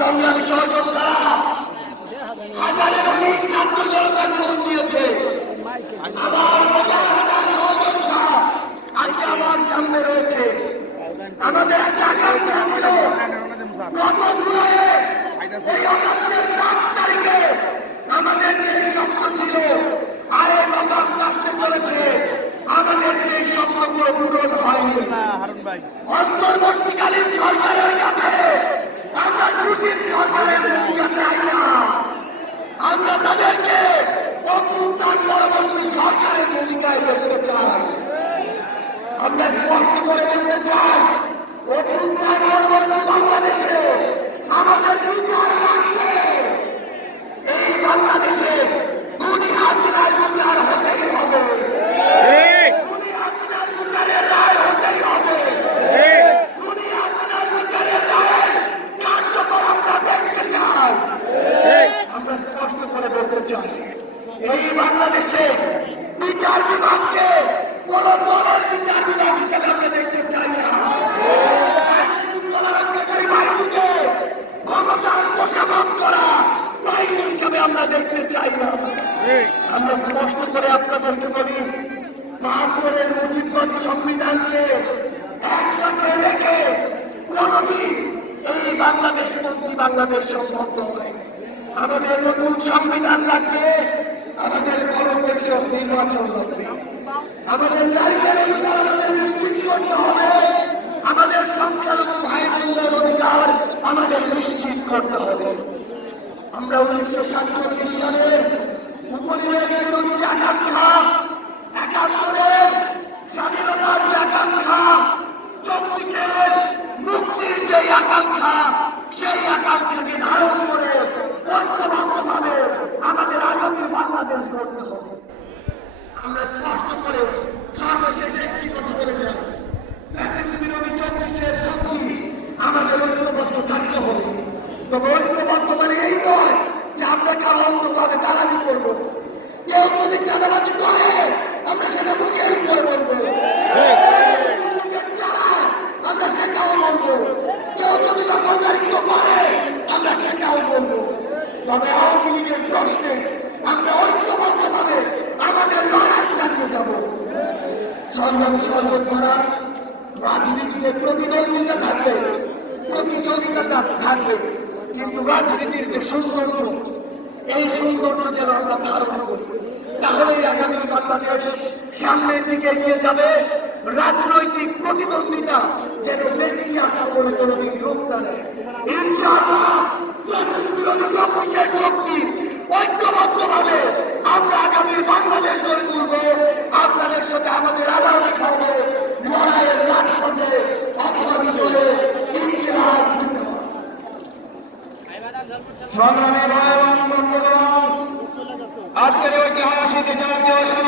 সংগ্রামী সহযোদ্ধারা হাজারের অনেক ছাত্র জনতা জীবন দিয়েছে। আবার হাজার হাজার সহযোদ্ধা আজকে আমার সামনে রয়েছে। আমাদের একটা আকাঙ্ক্ষা ছিল। গত জুলাইয়ে এই অগাস্টের পাঁচ তারিখে আমাদের যে স্বপ্ন ছিল। আরে অগাস্ট আসতে চলেছে। আমাদের সেই স্বপ্নগুলো পূরণ হয়নি। অন্তর্বর্তীকালীন সরকারের কাছে আমরা সুশীল সরকারের ভূমিকা চাই না আমরা তাদেরকে অভ্যুত্থান পরবর্তী সরকারের ভূমিকায় দেখতে চাই আমরা স্পষ্ট করে বলতে চাই অভ্যুত্থান পরবর্তী বাংলাদেশে আমাদের বিচার লাগবে এই বাংলাদেশে দুটি হাসিনার বিচার হতেই হবে আমরা স্পষ্ট করে বলতে এই বাংলাদেশে বিচার বিভাগকে কোন দলের বিভাগ হিসেবে আমরা দেখতে চাই না। আমরা দেখতে চাই না। আমরা স্পষ্ট করে আপনাদেরকে বলি বাহাত্তরের মুজিববাদী সংবিধানকে এক পাশে রেখে কোনদিন এই বাংলাদেশ মুক্তি বাংলাদেশ সম্ভব নয়। আমাদের নতুন সংবিধান লাগবে, আমাদের গণপরিষ নির্বাচন লাগবে আমাদের নারীদের অধিকার আমাদের নিশ্চিত করতে হবে। আমাদের সংখ্যালঘু ভাই বোনদের অধিকার আমাদের নিশ্চিত করতে হবে। আমরা উনিশশো সাতচল্লিশ সালে উপনিবেশের বিরোধী আকাঙ্ক্ষা একাত্তরের স্বাধীনতার যে আকাঙ্ক্ষা চব্বিশের মুক্তির সেই আকাঙ্ক্ষা, সেই আকাঙ্ক্ষাকে ধারণ করে ঐক্যবদ্ধভাবে আমাদের আগামী বাংলাদেশ আমরা স্পষ্ট করে সর্বশেষ একটি কথা বলে যাই। বিরোধী চব্বিশের শক্তি আমাদের ঐক্যবদ্ধ থাকতে হবে। তবে ঐক্যবদ্ধ মানে এই নয় যে আমরা কারও অন্ধভাবে দালালি করব। কেউ যদি চাঁদাবাজি করে, আমরা সেটা মুখের উপরে বলব। আমরা সেটাও বলব। কেউ যদি দখলদারিত্ব করে, আমরা সেটাও বলব। তবে আওয়ামী লীগের প্রশ্নে আমরা ঐক্যবদ্ধভাবে আমাদের লড়াই চালিয়ে যাব সংগ্রামী সর্বধারা রাজনীতিতে প্রতিদ্বন্দ্বিতা থাকবে প্রতিযোগিতা থাকবে, কিন্তু রাজনীতির যে সৌন্দর্য এই সৌন্দর্য যেন আমরা ধারণ করি। তাহলে আগামী বাংলাদেশ সামনের দিকে এগিয়ে যাবে। রাজনৈতিক প্রতিদ্বন্দ্বিতা যেন বেরিয়ে আসা বলে কোনোদিন রূপ না ইনশাআল্লাহ ফ্যাসিস্ট বিরোধী চব্বিশের শক্তি ঐক্যবদ্ধভাবে আমরা আগামী বাংলাদেশ গড়ে তুলব আপনাদের সাথে আমাদের আবার দেখা হবে লড়াইয়ের রাজপথে অথবা বিজয়ে ইতিহাস জিন্দাবাদ। সংগ্রামী ভাই আজকের ঐতিহাসিক জাতীয়